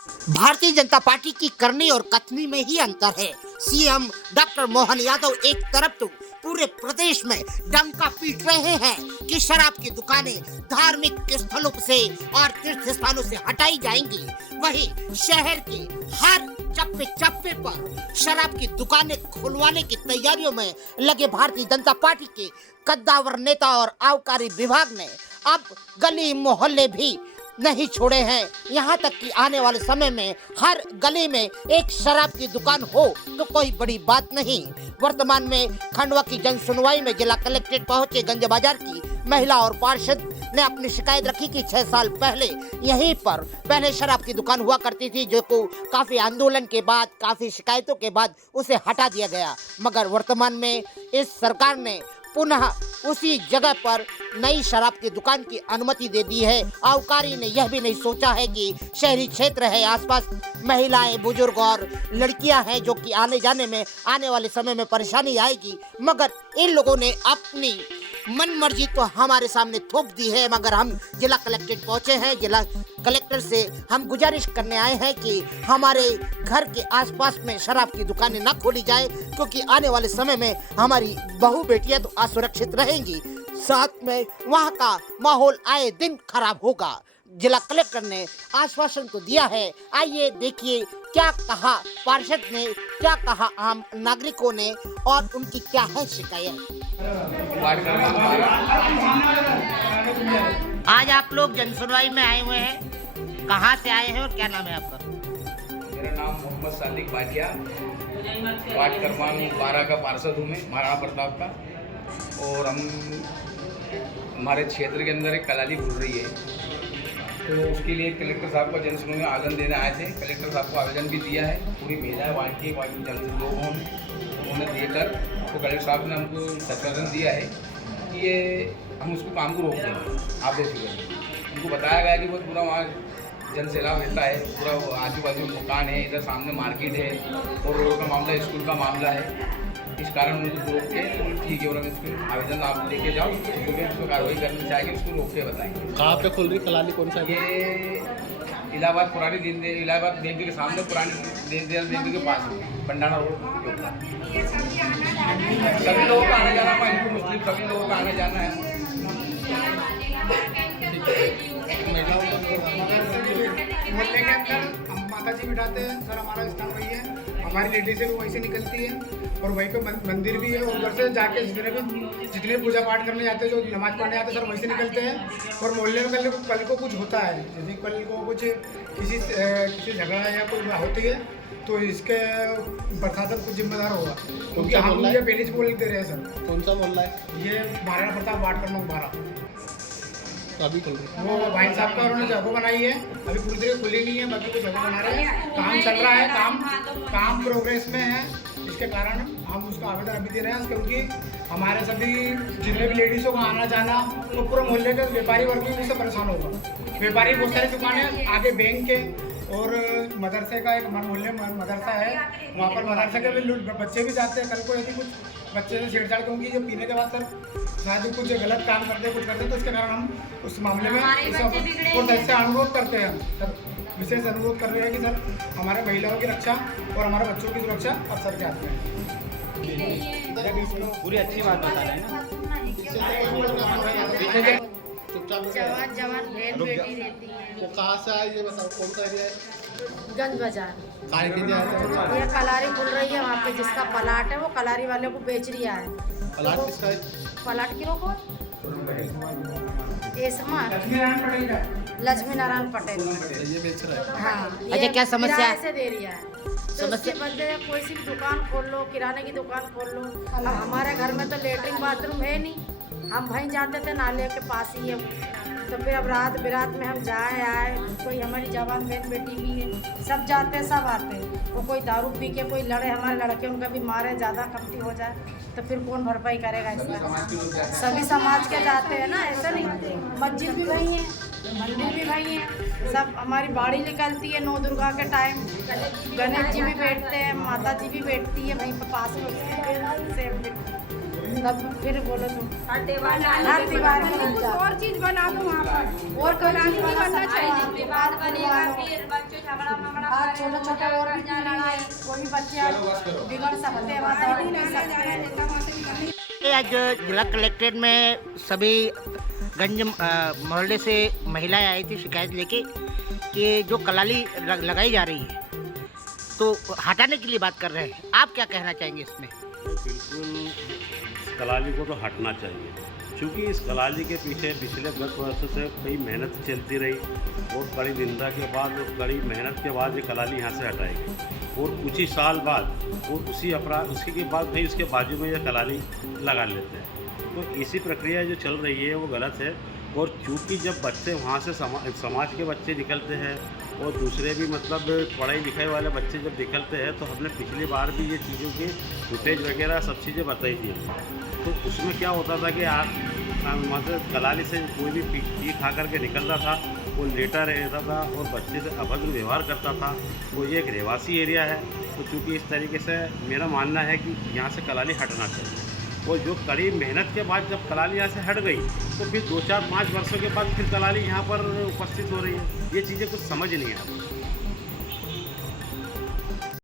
Bharatiya Janata party की करनी और कथनी में ही अंतर है। सीएम डॉक्टर मोहन यादव एक तरफ तो पूरे प्रदेश में डंका पीट रहे हैं कि शराब की दुकानें धार्मिक स्थलों से और तीर्थ स्थानों से हटाई जाएंगी, वहीं शहर के हर चप्पे चप्पे पर शराब की दुकानें खुलवाने की तैयारियों में लगे भारतीय जनता पार्टी के कद्दावर नेता और आबकारी विभाग ने अब गली मोहल्ले भी नहीं छोड़े हैं। यहाँ तक कि आने वाले समय में हर गली में एक शराब की दुकान हो तो कोई बड़ी बात नहीं। वर्तमान में खंडवा की जन सुनवाई में जिला कलेक्ट्रेट पहुंचे गंज बाजार की महिला और पार्षद ने अपनी शिकायत रखी कि 6 साल पहले यहीं पर पहले शराब की दुकान हुआ करती थी, जो को काफी आंदोलन के बाद, काफी शिकायतों के बाद उसे हटा दिया गया, मगर वर्तमान में इस सरकार ने पुनः उसी जगह पर नई शराब की दुकान की अनुमति दे दी है। आबकारी ने यह भी नहीं सोचा है कि शहरी क्षेत्र है, आसपास महिलाएं, बुजुर्ग और लड़कियां हैं जो कि आने जाने में आने वाले समय में परेशानी आएगी, मगर इन लोगों ने अपनी मन मर्जी तो हमारे सामने थोप दी है। मगर हम जिला कलेक्ट्रेट पहुंचे हैं, जिला कलेक्टर से हम गुजारिश करने आए हैं कि हमारे घर के आसपास में शराब की दुकानें न खोली जाए, क्योंकि आने वाले समय में हमारी बहू बेटियां तो असुरक्षित रहेंगी, साथ में वहाँ का माहौल आए दिन खराब होगा। जिला कलेक्टर ने आश्वासन तो दिया है। आइए देखिए क्या कहा पार्षद ने, क्या कहा आम नागरिकों ने और उनकी क्या है शिकायत। आज आप लोग जन सुनवाई में आए हुए हैं, कहाँ से आए हैं और क्या नाम है आपका? मेरा नाम मोहम्मद सादिक भाटिया, वार्ड क्रमांक 12 का पार्षद हूँ मैं, महाराणा प्रताप का। और हमारे क्षेत्र के अंदर एक कलाली खुल रही है, तो उसके लिए कलेक्टर साहब का जन सुनवाई में आवेदन देने आए थे। कलेक्टर साहब को आवेदन भी दिया है, पूरी महिलाएं वार्ड के जन लोगों ने उन्होंने देकर, तो कलेक्टर साहब ने हमको सत्याग्रह दिया है कि ये हम उसको काम को रोक देंगे। आप देखिए, उनको बताया गया कि वो पूरा वहाँ जन सैलाब रहता है, पूरा आजू बाजू मकान है, इधर सामने मार्केट है और रोड का मामला, स्कूल का मामला है, इस कारण उनको रोक के ठीक है, और इसको आवेदन आप लेके जाओ, जो भी उसको कार्रवाई करनी चाहिए उसको रोक के बताएंगे। कहाँ पे खुल रही कलाली, कौन सा? ये इलाहाबाद पुरानी इलाहाबाद बैंक के सामने, पुरानी दीनदयाल बैंक के पास भंडारा रोड के ऊपर। सभी लोगों का आने जाना, हिंदू मुस्लिम सभी लोगों का आने जाना है। मोहल्ले के अंदर हम माता जी बिठाते हैं सर, हमारा स्थान वही है, हमारी लेडीज भी वहीं से निकलती है और वहीं पे मंदिर भी है, उधर से जाके जितने पूजा पाठ करने जाते हैं, जो नमाज पढ़ने जाते हैं, सर वहीं से निकलते हैं। और मोहल्ले में कल को कुछ होता है, यदि कल को कुछ किसी झगड़ा या कोई होती है तो इसके प्रशासन कुछ जिम्मेदार होगा, क्योंकि हम ये पहले से बोल दे रहे हैं सर। कौन सा मोहल्ला है? ये महाराणा प्रताप वार्ड क्रमांक 12। तो अभी खुल रही वो भाई साहब का उन्होंने जगह बनाई है, अभी पूरी तरह खुली नहीं है, बाकी कुछ जगह बना रहे हैं, काम चल रहा है, काम प्रोग्रेस में है। इसके कारण हम उसका आवेदन अभी दे रहे हैं, क्योंकि हमारे सभी जितने भी लेडीज़ों का आना जाना, तो पूरे मोहल्ले के व्यापारी वर्ग भी इससे परेशान होगा। व्यापारी बहुत सारी दुकानें आगे बैंक के और मदरसे का, एक हमारे मोहल्ले में मदरसा है, वहाँ पर मदरसे के भी बच्चे भी जाते हैं। कल को यदि कुछ बच्चे से छेड़छाड़, क्योंकि जो पीने के बाद सर शायद कुछ गलत काम करते कुछ करते, तो इसके कारण हम उस मामले में से अनुरोध करते हैं सर, विशेष अनुरोध कर रहे हैं कि सर हमारे महिलाओं की रक्षा और हमारे बच्चों की सुरक्षा अब सर के हाथ में है। पूरी अच्छी बात बता रहे हैं ना। जवान बहन बेटी रहती है। तो कहाँ से आए ये बताओ, कौन सा एरिया है? गंज बाजार। काय के लिए आए थे? ये कलारी खुल रही है, वहाँ पे जिसका प्लाट है वो कलारी वाले को बेच रहा है। प्लाट किसका है? प्लाट की रोको लक्ष्मी नारायण पटेल ये बेच रहा है। हाँ। अच्छा, क्या समस्या है? से दे रहा है, तो उसके बदले कोई सी भी दुकान खोल लो, किराने की दुकान खोल लो। अब हमारे घर में तो लेटरिन बाथरूम है नहीं, हम वहीं जाते थे, नाले के पास ही है, तो फिर अब रात बिरात में हम जाए आए, कोई हमारी जवान बहन बेटी भी है, सब जाते हैं सब आते हैं। वो कोई दारू पी के कोई लड़े, हमारे लड़के उनका भी मारे, ज़्यादा कमती हो जाए तो फिर कौन भरपाई करेगा इसका? सभी समाज के जाते हैं ना, ऐसा नहीं। मस्जिद भी वही है, मंदिर भी वही है, सब हमारी बाड़ी निकलती है 9 दुर्गा के टाइम, गणेश जी भी बैठते हैं, माता जी भी बैठती है वहीं पर पास में से। तब फिर बोलो तुम हर त्योहार हर त्योहार में कुछ और चीज बना दो वहाँ पर और कलाली कोई भी चीज़ बनना चाहिए विवाद बनेगा फिर बच्चों झगड़ा मगड़ा आज छोटे छोटे और भी लड़ाई कोई भी बच्चे बिगड़ सकते हैं दौड़ नहीं सकते हैं। आज जिला कलेक्ट्रेट में सभी गंज मोहल्ले से महिलाएं आई थी शिकायत लेके कि जो कलाली लगाई जा रही है तो हटाने के लिए बात कर रहे हैं। आप क्या कहना चाहेंगे इसमें? बिल्कुल इस कलाली को तो हटना चाहिए, क्योंकि इस कलाली के पीछे पिछले 10 वर्षों से कई मेहनत चलती रही और कड़ी निंदा के बाद और कड़ी मेहनत के बाद ये कलाली यहाँ से हटाई गई और कुछ ही साल बाद और उसी के बाद भाई उसके बाजू में ये कलाली लगा लेते हैं। तो इसी प्रक्रिया जो चल रही है वो गलत है। और चूँकि जब बच्चे वहाँ से समाज के बच्चे निकलते हैं और दूसरे भी मतलब पढ़ाई लिखाई वाले बच्चे जब निकलते हैं तो हमने पिछली बार भी ये चीज़ों की फुटेज वगैरह सब चीज़ें बताई थी। तो उसमें क्या होता था कि वहाँ से कलाली से कोई भी पी खा करके निकलता था, वो लेटा रहता था और बच्चे से अभद्र व्यवहार करता था। वो ये एक रहवासी एरिया है, तो चूँकि इस तरीके से मेरा मानना है कि यहाँ से कलाली हटना चाहिए। और जो कड़ी मेहनत के बाद जब कलाली यहाँ से हट गई तो फिर 2, 4, 5 वर्षों के बाद फिर कलाली यहाँ पर उपस्थित हो रही है। ये चीज़ें कुछ समझ नहीं आ रही।